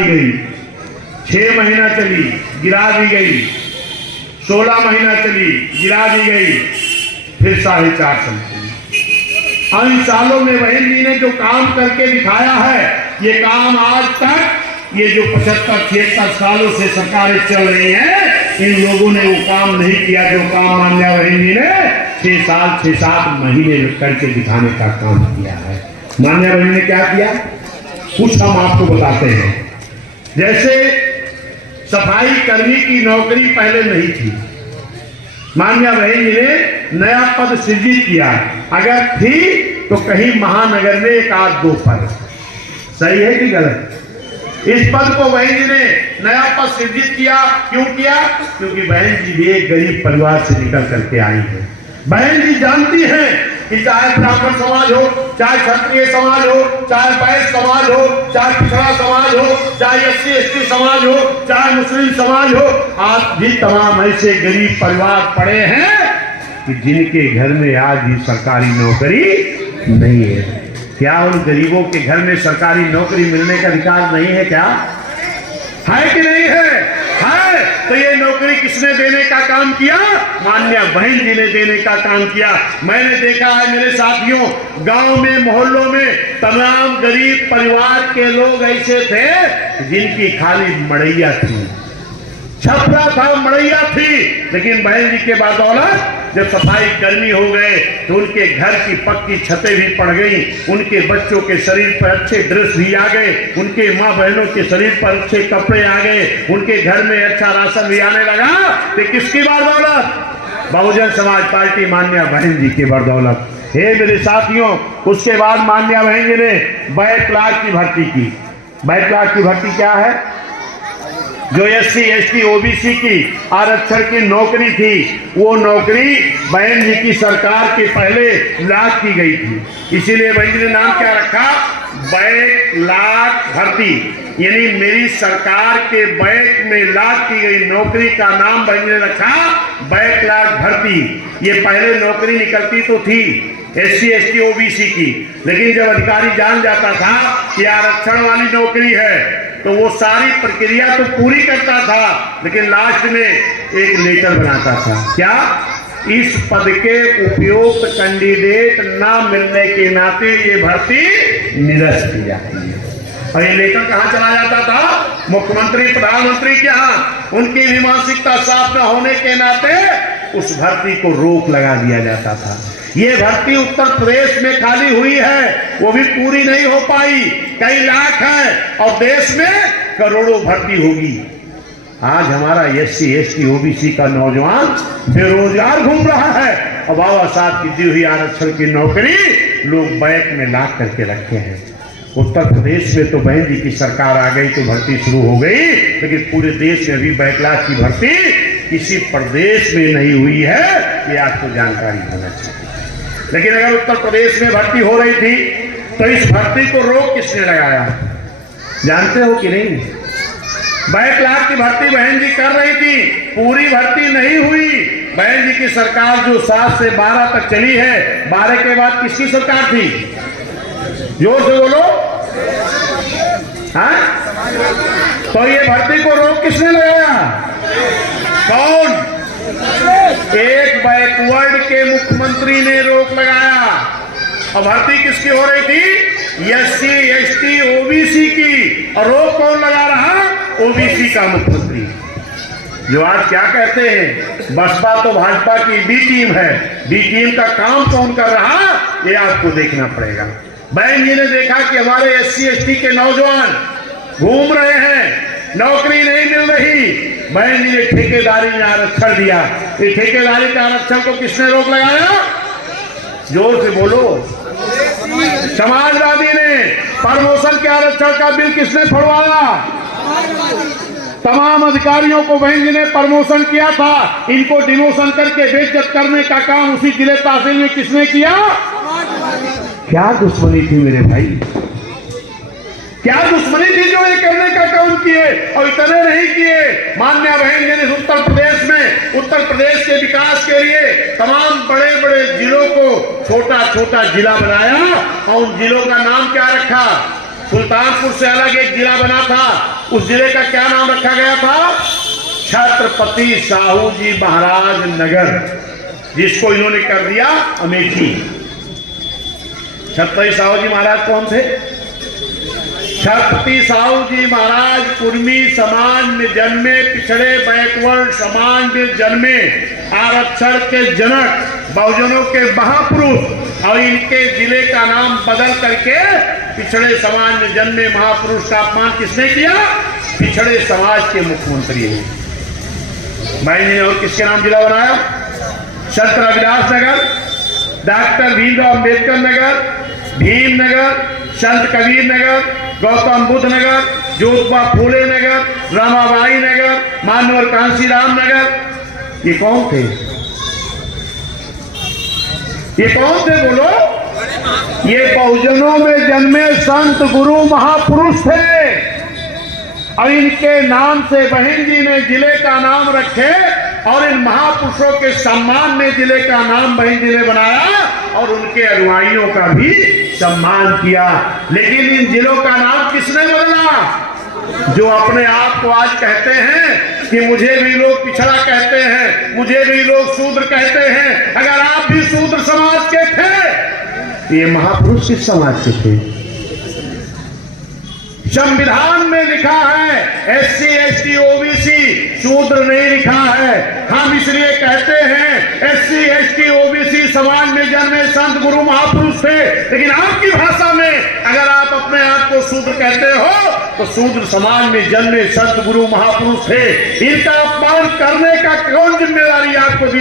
गई, 6 महीना चली, गिरा दी गई, 16 महीना चली, गिरा दी गई, फिर 4.5 साल चली। और इन सालों में बहन जी ने जो काम करके दिखाया है, ये काम आज तक ये जो 75-76 सालों से सरकारें चल रही हैं, इन लोगों ने वो काम नहीं किया जो काम मान्या बहन जी ने 6 साल 6-7 महीने करके दिखाने का काम किया है। मान्या बहन ने क्या किया, कुछ हम आपको बताते हैं। जैसे सफाई कर्मी की नौकरी पहले नहीं थी, मान्या बहन जी ने नया पद सृजित किया। अगर थी तो कहीं महानगर में 1-2 पद, सही है कि गलत? इस पद को बहन जी ने नया पद सृजित किया। क्यों किया? क्योंकि बहन जी भी एक गरीब परिवार से निकल करके आई है। बहन जी जानती हैं कि चाहे ब्राह्मण समाज हो, चाहे क्षत्रिय समाज हो, चाहे वैश्य समाज हो, चाहे पिछड़ा समाज हो, चाहे SC/ST समाज हो, चाहे मुस्लिम समाज हो, आज भी तमाम ऐसे गरीब परिवार पड़े हैं कि जिनके घर में आज भी सरकारी नौकरी नहीं है। क्या उन गरीबों के घर में सरकारी नौकरी मिलने का अधिकार नहीं है? क्या है कि नहीं है? है। तो ये नौकरी किसने देने का काम किया? मान्या बहन जी ने देने का काम किया। मैंने देखा है मेरे साथियों, गांव में मोहल्लों में तमाम गरीब परिवार के लोग ऐसे थे जिनकी खाली मड़ैया थी, छपरा था, मड़ैया थी, लेकिन बहन जी के बदौलत जब सफाई कर्मी हो गए तो उनके घर की पक्की छतें भी पड़ गई, उनके बच्चों के शरीर पर अच्छे ड्रेस भी आ गए, उनके माँ बहनों के शरीर पर अच्छे कपड़े आ गए, उनके घर में अच्छा राशन भी आने लगा। तो किसकी बदौलत? बहुजन समाज पार्टी मान्या बहन जी के बदौलत। हे मेरे साथियों, उसके बाद मान्या बहन जी ने बैकलॉग की भर्ती की। बैकलॉग की भर्ती क्या है? जो SC/ST OBC की आरक्षण की नौकरी थी, वो नौकरी बहन जी की सरकार के पहले लाग की गई थी। इसीलिए बहन जी ने नाम क्या रखा? बैकलॉग भर्ती। यानी मेरी सरकार के बैक में लाग की गई नौकरी का नाम बहन जी ने रखा बैकलॉग भर्ती। ये पहले नौकरी निकलती तो थी SC/ST OBC की, लेकिन जब अधिकारी जान जाता था कि आरक्षण वाली नौकरी है तो वो सारी प्रक्रिया तो पूरी करता था, लेकिन लास्ट में एक लेटर बनाता था। क्या? इस पद के उपयुक्त कैंडिडेट ना मिलने के नाते ये भर्ती निरस्त की जाती है। और ये लेटर कहाँ चला जाता था? मुख्यमंत्री प्रधानमंत्री के यहाँ। उनकी भी मानसिकता साफ न होने के नाते उस भर्ती को रोक लगा दिया जाता था। ये भर्ती उत्तर प्रदेश में खाली हुई है, वो भी पूरी नहीं हो पाई, कई लाख है, और देश में करोड़ों भर्ती होगी। आज हमारा SC/ST OBC का नौजवान बेरोजगार घूम रहा है और बाबा साहब की दी हुई आरक्षण की नौकरी लोग बैक में लाग करके रखे हैं। उत्तर प्रदेश में तो बहन जी की सरकार आ गई तो भर्ती शुरू हो गई, लेकिन पूरे देश में अभी बैकलॉग की भर्ती किसी प्रदेश में नहीं हुई है, ये आपको जानकारी होना चाहिए। लेकिन अगर उत्तर प्रदेश में भर्ती हो रही थी तो इस भर्ती को रोक किसने लगाया? जानते हो कि नहीं? बैकलॉग की भर्ती बहन जी कर रही थी, पूरी भर्ती नहीं हुई। बहन जी की सरकार जो 7 से 12 तक चली है, 12 के बाद किसकी सरकार थी? जोर से बोलो। हाँ? तो ये भर्ती को रोक किसने लगाया? कौन? एक बैकवर्ड के मुख्यमंत्री ने रोक लगाया। और भर्ती किसकी हो रही थी? SC/ST OBC की। और रोक कौन लगा रहा? OBC का मुख्यमंत्री, जो आज क्या कहते हैं बसपा तो भाजपा की बी टीम है। बी टीम का काम कौन कर रहा, ये आपको देखना पड़ेगा। बहन जी ने देखा कि हमारे SC/ST के नौजवान घूम रहे हैं, नौकरी नहीं मिल रही। बहन जी ने ठेकेदारी में आरक्षण दिया। ये ठेकेदारी के आरक्षण को किसने रोक लगाया? जोर से बोलो। समाजवादी ने। प्रमोशन के आरक्षण का बिल किसने फड़वाया? तमाम अधिकारियों को बहन जी ने प्रमोशन किया था, इनको डिमोशन करके बेइज्जत करने का काम उसी जिले तहसील में किसने किया? क्या दुश्मनी थी मेरे भाई? क्या दुश्मनी थी जो ये करने का काम किए? और इतने नहीं किए, मान्या बहन जी ने उत्तर प्रदेश में उत्तर प्रदेश के विकास के लिए तमाम बड़े बड़े जिलों को छोटा छोटा जिला बनाया और उन जिलों का नाम क्या रखा? सुल्तानपुर से अलग एक जिला बना था, उस जिले का क्या नाम रखा गया था? छत्रपति साहू जी महाराज नगर, जिसको इन्होंने कर दिया अमेठी। छत्रपति साहू जी महाराज कौन थे? छत्रपति साहू जी महाराज कुर्मी समाज में जन्मे, पिछड़े बैकवर्ड समाज में जन्मे, आरक्षण के जनक, बहुजनों के महापुरुष, और इनके जिले का नाम बदल करके पिछड़े समाज में जन्मे महापुरुष का अपमान किसने किया? पिछड़े समाज के मुख्यमंत्री हैं भाई ने। और किसके नाम जिला बनाया? संत रविदास नगर, डॉक्टर भीमराव अम्बेडकर नगर, भीम नगर, संत कबीर नगर, गौतम बुद्ध नगर, ज्योतिबा फूले नगर, रमाबाई नगर, मानवर कांसीराम नगर। ये कौन थे? ये कौन थे बोलो? ये बहुजनों में जन्मे संत गुरु महापुरुष थे, और इनके नाम से बहन जी ने जिले का नाम रखे, और इन महापुरुषों के सम्मान में जिले का नाम बहन जी ने बनाया, और उनके अनुयायियों का भी सम्मान किया। लेकिन इन जिलों का नाम किसने बदला? जो अपने आप को आज कहते हैं कि मुझे भी लोग पिछड़ा कहते हैं, मुझे भी लोग शूद्र कहते हैं। अगर आप भी शूद्र समाज के थे, ये महापुरुष किस समाज के थे? संविधान में लिखा है SC ST OBC, शूद्र नहीं लिखा है। हम इसलिए कहते हैं SC ST OBC समाज में जन्मे संत गुरु महापुरुष थे, लेकिन आपकी भाषा में अगर आप अपने आप को शूद्र कहते हो तो शूद्र समाज में जन्मे संत गुरु महापुरुष थे। इनका अपमान करने का कौन जिम्मेदारी आपको दिया?